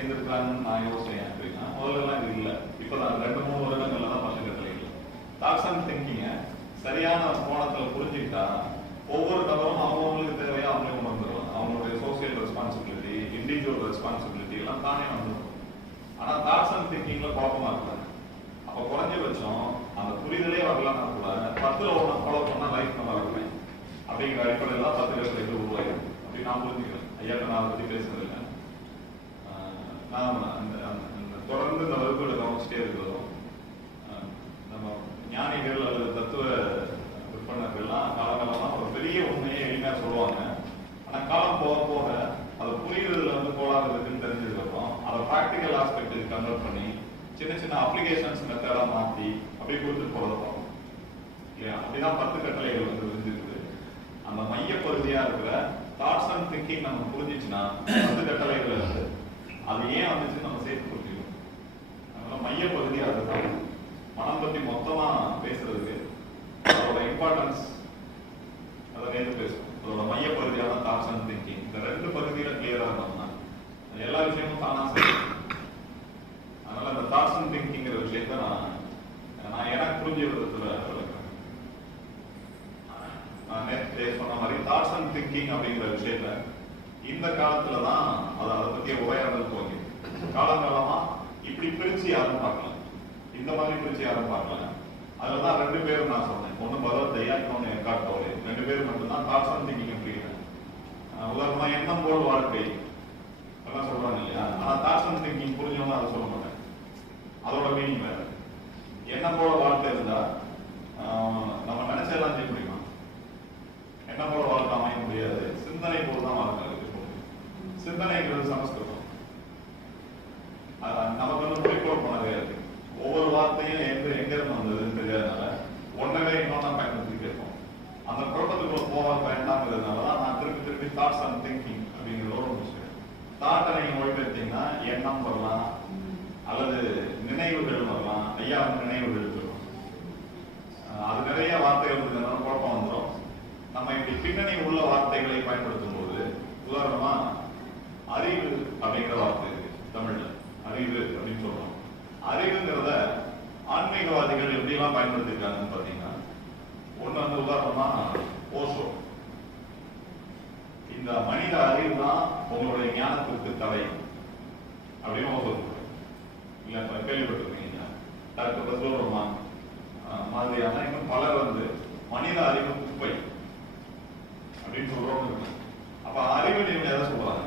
சேர்ந்திருக்காங்கன்னு நான் யோசிச்சேன் அப்படின்னா முதல்லலாம் இது இல்லை. இப்போதான் 2-3 வருடங்கள்ல தான் பத்து கட்டளை இல்லை. தாட்ஸ் அண்ட் திங்கிங்க சரியான கோணத்தில் புரிஞ்சுக்கிட்டா ஒவ்வொரு நபரும் அவங்களுக்கு தேவையா அவங்களே கொண்டு வந்துடுவாங்க. அவங்களுடைய சோசியல் ரெஸ்பான்சிபிலிட்டி, இண்டிவிஜுவல் ரெஸ்பான்சிபிலிட்டி எல்லாம் தானே வந்துடும். ஆனா தாட்ஸ் அண்ட் திங்கிங்ல குழப்பமா இருக்காங்க. அப்ப குறைஞ்சபட்சம் அந்த புரிதலே வரலன்னா கூட 10ல் 1 ஃபாலோ பண்ணா லைஃப் நல்லா இருக்குமே அப்படிங்கிற அடிப்படையில் தான் 10 கட்டளைகள் உருவாயிடும் அப்படி நான் புரிஞ்சுக்கிறேன். ஐயாட்ட நான் அதை பத்தி பேசுறது இல்லை. நான் தொடர்ந்து இந்த வகுப்புகளை கவனிச்சுட்டே இருக்கிறோம். நம்ம ஞானிகள் அல்லது தத்துவ விற்பனர்கள்லாம் காலகாலமாக ஒரு பெரிய உண்மையை எளிமையா சொல்லுவாங்க. ஆனா காலம் போக போக அதை புரியுறதுல வந்து கோளாறு இருக்குன்னு தெரிஞ்சதுக்கப்புறம் அதை ப்ராக்டிக்கல் ஆஸ்பெக்டுக்கு கன்வெர்ட் பண்ணி சின்ன சின்ன அப்ளிகேஷன்ஸ் மெத்தடா மாற்றி அப்படியே கொடுத்துட்டு போறதும் இல்லையா? அப்படிதான் 10 கட்டளைகள் வந்து விரிஞ்சிருக்குது. அந்த மையப்பகுதியா இருக்கிற தாட்ஸ் அண்ட் திங்கிங் நம்ம புரிஞ்சிச்சுன்னா 10 கட்டளைகள் இருக்கு. அது ஏன் வந்துச்சு நம்ம சேர்த்து புரிஞ்சுக்கணும். அதனால மையப்பகுதி அதுதான். மனம் பத்தி மொத்தமா பேசுறதுக்கு அதோட இம்பார்ட்டன்ஸ் அதை நேற்று பேசுவோம். அதோட மையப்பகுதியான தாட்ஸ் அண்ட் திங்கிங் இந்த 2 பகுதியில கிளியரா இருந்தோம்னா எல்லா விஷயமும் தானா செய்யும். அதனால இந்த தாட்ஸ் அண்ட் திங்கிங்கிற விஷயத்த நான் எனக்கு புரிஞ்ச விதத்துல சொல்லுறேன். நான் நேற்று சொன்ன மாதிரி தாட்ஸ் அண்ட் திங்கிங் அப்படிங்கிற விஷயத்த இந்த காலத்துலதான் அதை பத்திய உரையாடல் போகுது. காலங்காலமா இப்படி பிரிச்சு யாரும் பார்க்கல, இந்த மாதிரி பிரிச்சு யாரும் பார்க்கல. அதுலதான் 2 பேரும் நான் சொன்னேன். ஒண்ணு பகவத்தையா, இன்னொன்னு எக்கார்ட் டோலே. 2 பேர் மட்டும்தான் தாட்ஸ் அண்ட் திங்கிங் அப்படிங்கிறேன். உதாரணமா எண்ணம் போல் வாழ்க்கை அதெல்லாம் சொல்றாங்க இல்லையா? ஆனா தாட்ஸ் அண்ட் திங்கிங் புரிஞ்சவங்க அதை சொல்ல மாட்டேன். அதோட மீனிங் வேற. எண்ணம் போல வாழ்க்கை இருந்தா நம்ம நினைச்சதெல்லாம் செய்ய முடியுமா? எண்ணம் போல வாழ்க்கை அமைய முடியாது. சிந்தனை போலதான் வாழ்க்கை இருக்கு. சிந்தனைங்கிறது சமஸ்கிருதம். நமக்கு வந்து குறிக்கோள் பண்ணவே இருக்கு. ஒவ்வொரு வார்த்தையும் எங்க இருந்து வந்ததுன்னு தெரியாதனால ஒன்னவே இன்னொன்னா பயன்படுத்தி கேட்போம். அந்த குழப்பத்துக்குள்ள போக வேண்டாங்கிறதுனாலதான் நான் திருப்பி தாட்ஸ் அண்ட் திங்கிங் அப்படிங்கிற ஒரு விஷயம். தாட்டை நீங்க மொழிபெயர்த்தீங்கன்னா எண்ணம் வரலாம் அல்லது நினைவுகள் வரலாம். ஐயா நினைவுகள் சொல்லுவோம். அது நிறைய வார்த்தைகள் இருந்ததுனால குழப்பம் வந்துடும். நம்ம இப்படி பின்னணி உள்ள வார்த்தைகளை பயன்படுத்தும் போது உதாரணமா அறிவு அப்படிங்கிற வார்த்தை இருக்கு தமிழ்ல. அறிவு அப்படின்னு சொல்றோம். அறிவுங்கிறத ஆன்மீகவாதிகள் எப்படி எல்லாம் பயன்படுத்திருக்காங்கன்னு பாத்தீங்கன்னா, ஒண்ணு வந்து உதாரணமா ஓஷோ, இந்த மனித அறிவு தான் உங்களுடைய ஞானத்திற்கு தடை அப்படின்னு ஓஷோ இல்ல கேள்விப்பட்டிருக்கீங்க. டாக்டர் பசுல் ரஹ்மான் மாதிரியான இன்னும் பலர் வந்து மனித அறிவு குப்பை அப்படின்னு சொல்றோம். அப்ப அறிவு நீங்க எதை சொல்றாங்க?